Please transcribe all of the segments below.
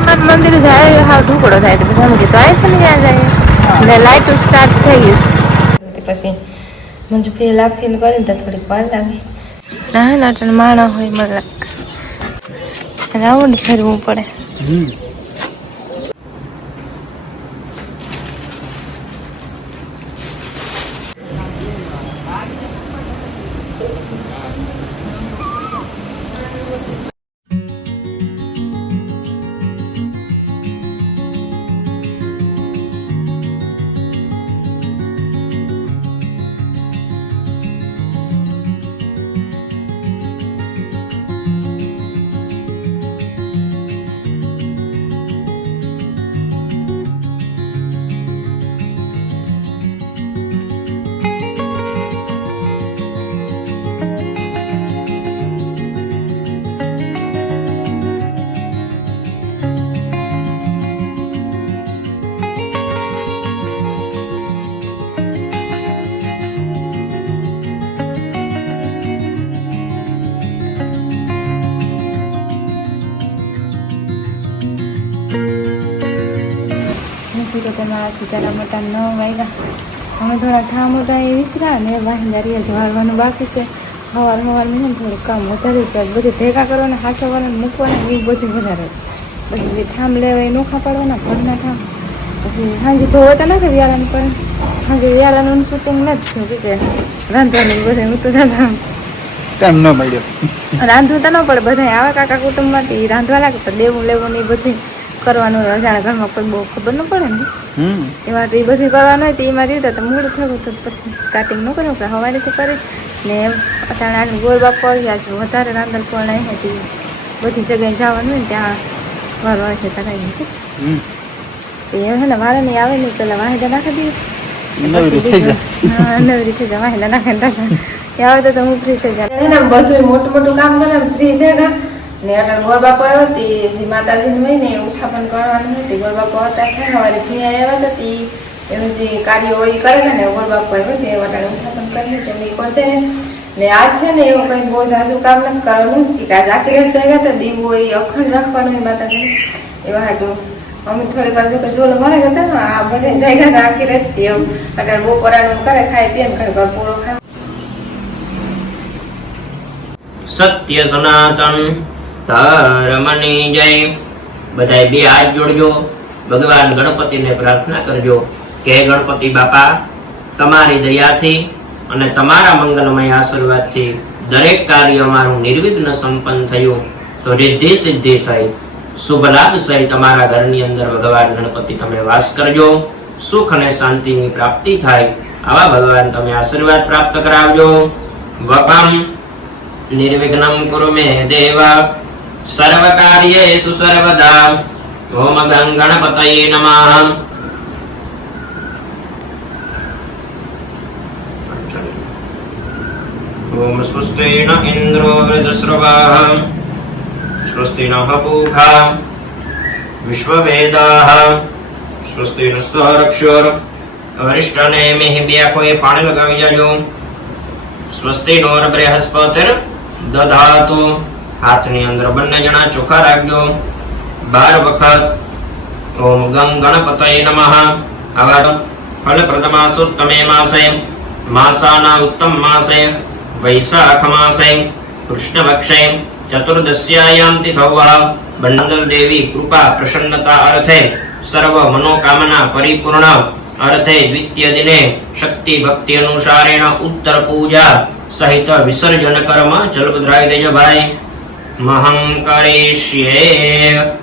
હનુમાન મંદિર જાય હાવ ઢુકડો થાય તો પછી અમે કીધું આય છે ને ત્યાં જાય ને લાઇટો સ્ટાર્ટ થઈ ગઈ પછી મંજુ ફેર લાફીને કરીને તો થોડીક વાર લાગે ના ના માણા હોય મને લાગે રાઉન્ડ ફેરવું પડે સીતારામ મોટા 9 વાગ્યા અમે થોડા ઠામ હતા એ વિસરા ને વાહિંદારી વાળવાનું બાકી છે સવારમાં થોડું કામ વધારે બધું ભેગા કરવાના હાંસવાના મૂકવાના એ બધું વધારે પછી ઠામ લેવા એ નોખા પાડવાના ઘરના ઠામ પછી સાંજે ધોવતા ના કે વ્યારાને પણ સાંજે વ્યારાનું શૂટિંગ નથી થયું કે રાંધવાનું બધે હું તો ટાઈમ ન મળ્યો રાંધવું તો ન પડે બધા આવા કાકા કુટુંબમાંથી રાંધવા લાગે તો દેવું લેવું ને એ બધું કરવાનું અજાણા ઘરમાં કોઈ બહુ ખબર ન પડે ને એમાં તો એ બધું કરવાનું હોય તો એમાં દીધા તો મૂળ થયું તો પછી સ્ટાર્ટિંગ ન કર્યું કે હવારેથી કરી ને અટાણે ગોળ બાપ ગયા છે વધારે રાંધણ પણ આવી હતી બધી જગ્યાએ જવાનું હોય ને ત્યાં વારો આવે છે તરાઈ એ હે ને વારે નહીં આવે નહીં પેલા વાહિદા નાખી દઈએ નવરી થઈ જાય વાહિદા નાખે આવે તો હું ફ્રી થઈ જાય બધું મોટું મોટું કામ કરે ફ્રી થઈ ગયા ને અટાણે ગોળ બાપા આવ્યો હતી માતાજીનું હોય ને ઉઠાપન કરવાનું હતી ગોળ બાપા હતા સવારે ફ્રી આવ્યા હતા એનું જે કાર્ય હોય એ કરે ને ગોળ બાપા આવ્યો તે અટાણે ઉઠાપન કરી તેમને પહોંચે ને આજ છે ને એવું કંઈ બહુ ઝાઝુ કામ નથી કરવાનું કે આજ આખી રાત જાગ્યા હતા દીવો હોય અખંડ રાખવાનું હોય માતાજી એવા હાટું અમે થોડીક વાર જો કે જોલો મને હતા ને આ બધે જાગ્યા હતા આખી રાત એવું અટાણે બપોરાનું કરે ખાય પીએ ને ઘણી વાર પૂરો ખાય સત્ય સનાતન ધર્મની જય બધાય બે હાથ જોડજો ભગવાન ગણપતિને પ્રાર્થના કરજો કે ગણપતિ બાપા તમારી દયાથી અને તમારા મંગલમય આશીર્વાદથી દરેક કાર્ય અમારું નિર્વિઘ્ન સંપન્ન થયું તો રિદ્ધિ સિદ્ધિ સહિત શુભ લાભ સહિત તમારા ઘરની અંદર ભગવાન ગણપતિ તમે વાસ કરજો સુખ અને શાંતિની પ્રાપ્તિ થાય આવા ભગવાન તમે આશીર્વાદ પ્રાપ્ત કરાવજો વપમ નિર્વિઘ્નમ કુરુ મે દેવા સર્વ કાર્યેષુ સર્વદા ઓમ ગણપતયે નમઃ ઓમ સ્વસ્તિ ન ઇન્દ્રો વૃધસ્રવાઃ સ્વસ્તિ નઃ પૂષા વિશ્વવેદાઃ સ્વસ્તિ નસ્તરક્ષર વરિષ્ઠને મેહ બે કોઈ પાણી લગાવી જાજો સ્વસ્તિ નોર બૃહસ્પતિર દધાતુ હાથની અંદર બંને જણા ચોખા રાખજો 12 વખત ઓમ ગણપતયે નમઃ આવા ફલ પ્રથમાસુત્તમે માસે માસાના ઉત્તમ માસે વૈશાખ માસે કૃષ્ણ પક્ષે ચતુર્દશ્યાયામ તિથૌ બંદલ દેવી કૃપા પ્રસન્નતા અર્થે સર્વ મનોકામના પરિપૂર્ણ અર્થે દ્વિતીય દિને શક્તિ ભક્તિ અનુસારેણ ઉત્તર પૂજા સહિત વિસર્જન કર્મ જલપધરાવી દેજો ભાઈ महं करिष्ये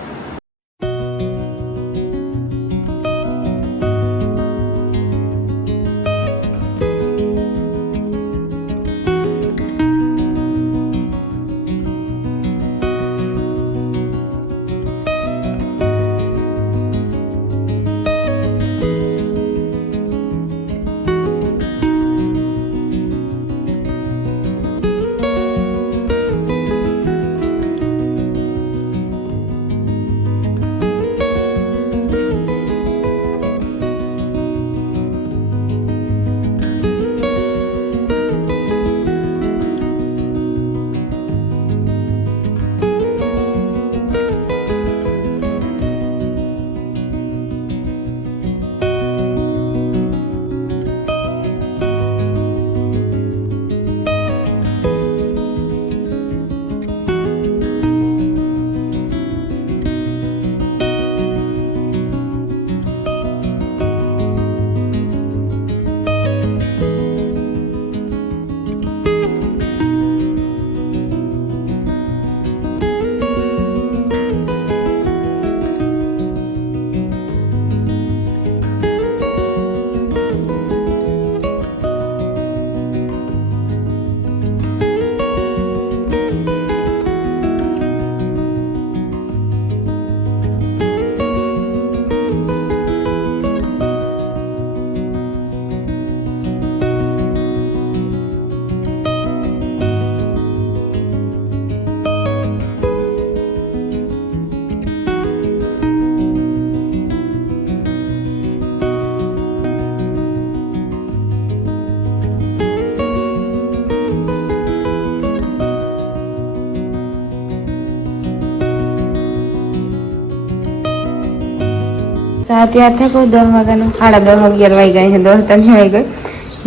સાત યાદ થકો 10 વાગ્યાનું 10:30 11 વાગ્યા છે 10 તને વાગી ગઈ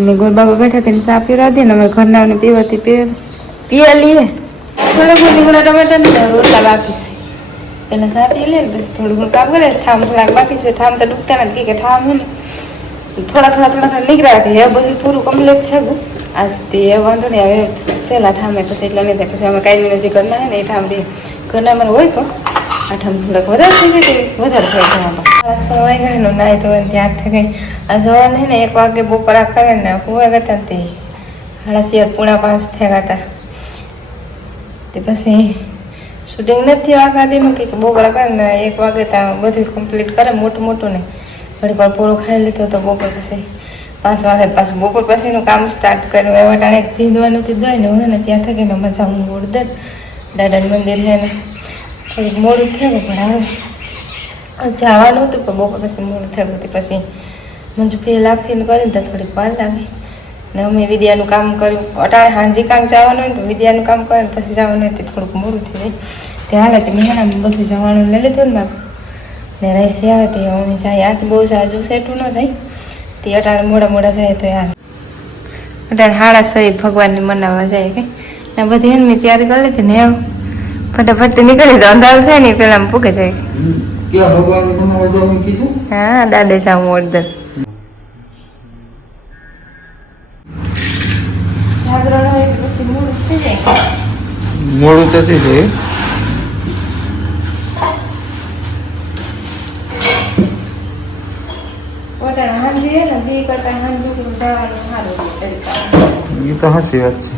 ને ગોળ બાબા બેઠા તેને ચા પીવડા દે ને અમે ઘરના પીવાતી પીવા લઈએ થોડા ઘણા ટમેટા ને રોટલા બાકી છે પેલા ચા પી લે ને પછી થોડું ઘણું કામ કરે ઠામ થોડાક બાકી છે ઠામ તો ડૂબતા નથી કે ઠામ હે ને થોડા નીકળ્યા કે એ બધું પૂરું કમ્પ્લીટ થયું આજ તે વાંધો નહીં હવે સહેલા ઠામે પછી એટલા નહીં થાય પછી અમે કાંઈ જે ઘરના છે ને એ ઠામ રહી ઘરના મને હોય તો આ ઠામ થોડાક વધારે થઈ જાય કે વધારે થઈ જાય સાડા 6 વાગ્યાનું નાય તો ત્યાં થઈ ગઈ આ જવાને છે ને 1 વાગે બપોરા કરે ને હોવા કરતા ને તે 4:30 પોણા 5 થયા હતા તે પછી શૂટિંગ નથી આખા દીનું કે બપોરા કરે ને 1 વાગે ત્યાં બધું કમ્પ્લીટ કરે મોટું ને ઘડીક વાર પૂરું ખાઈ લીધું તો બપોર પછી 5 વાગે પાછું બપોર પછીનું કામ સ્ટાર્ટ કર્યું એવા ટાણે ભીંધવાનું થી દોય ને હું ને ત્યાં થઈ ગઈ મજા હું મોડ દાદાનું મંદિર છે ને થોડુંક મોડું થયું પણ હવે જવાનું હતું પણ બપોર પછી મોડું થયું હતું પછી મંજુ ફેલ આપીને કરીને તો થોડીક વાર લાગી ને અમે વિદ્યાનું કામ કર્યું અટાણે હાંજી કાંક જવાનું હોય તો વિદ્યાનું કામ કરે ને પછી જવાનું હોય તો થોડુંક મોડું થઈ જાય ત્યાં હાલે મેં બધું જવાનું લઈ લીધું ને ને રહીસી આવે તે અમે જાય આ બહુ સાજુ સેટું ન થાય તે અટાણે મોડા જાય તો યાર અટાણે 6:30 ભગવાનને મનાવવા જાય કે ને બધી એની તૈયારી કરી લીધી ને ફટાફટ નીકળી તો અંધારું થાય ને પેલા પૂકે જાય હા દાદે જાઉં ઓર્ડર જાગરણ હોય પછી મોડું થઈ જાય મોડું તો થઈ જાય એ તો હાચી વાત છે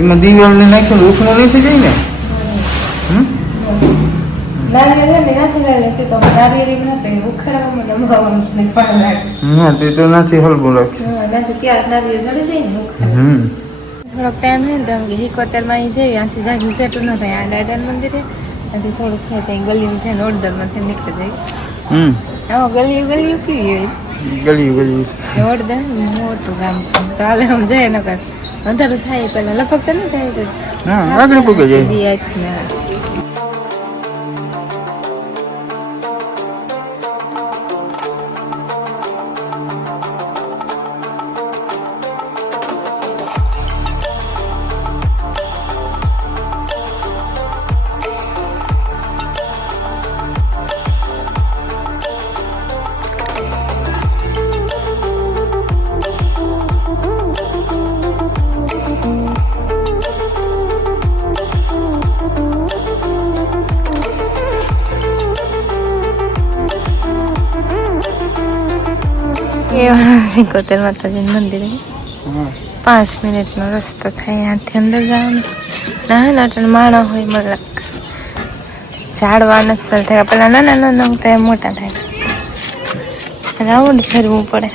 એમાં દિવાલ ને નાખ્યું ઉખણું નહીં થઈ જાય ને હા તે તો નથી હલવું રાખ્યું થોડોક ટાઈમ હે ને તો કે 71 માં જઈએ આથી જાજુ સેટું ન થાય આ દાદાનું મંદિર છે આથી થોડુંક થાય ત્યાં ગલીમાં થઈને ઓર્ડરમાંથી નીકળી જાય ગલીઓ કેવી હોય ગલી ઓર્ડર મોટું ગામ છે તો હાલે આમ જાય ન કર અંધારું થાય પેલા લપક તો ન થાય છે હા આગળ પૂકે જાય સિકોતેર માતાજીનું મંદિર 5 મિનિટનો રસ્તો થાય ત્યાંથી અંદર જવાનું ના માણસ હોય મલક ઝાડવા નસલ થયા પેલા નાના થાય મોટા થાય રાઉન્ડ ફેરવું પડે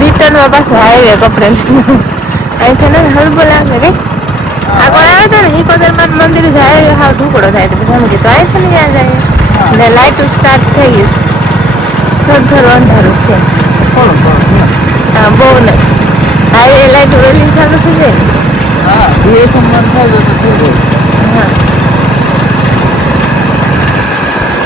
રિટર્ન માં પાછું હાઈવે કપડે અહીંથી ને હલબો લાગે કે આ કોણ આવે છે ને હિકોતેર માં મંદિર જાય હાવ ઢુકડો થાય તો પછી અમે કીધું અહીંથી ને ત્યાં જાય ને લાઈટો સ્ટાર્ટ થઈ ગઈ થોડું અંધારું છે હા બહુ નહીં હાઈવે લાઈટ વહેલી ચાલુ થઈ જાય હા 2 થાય તો થઈ જાય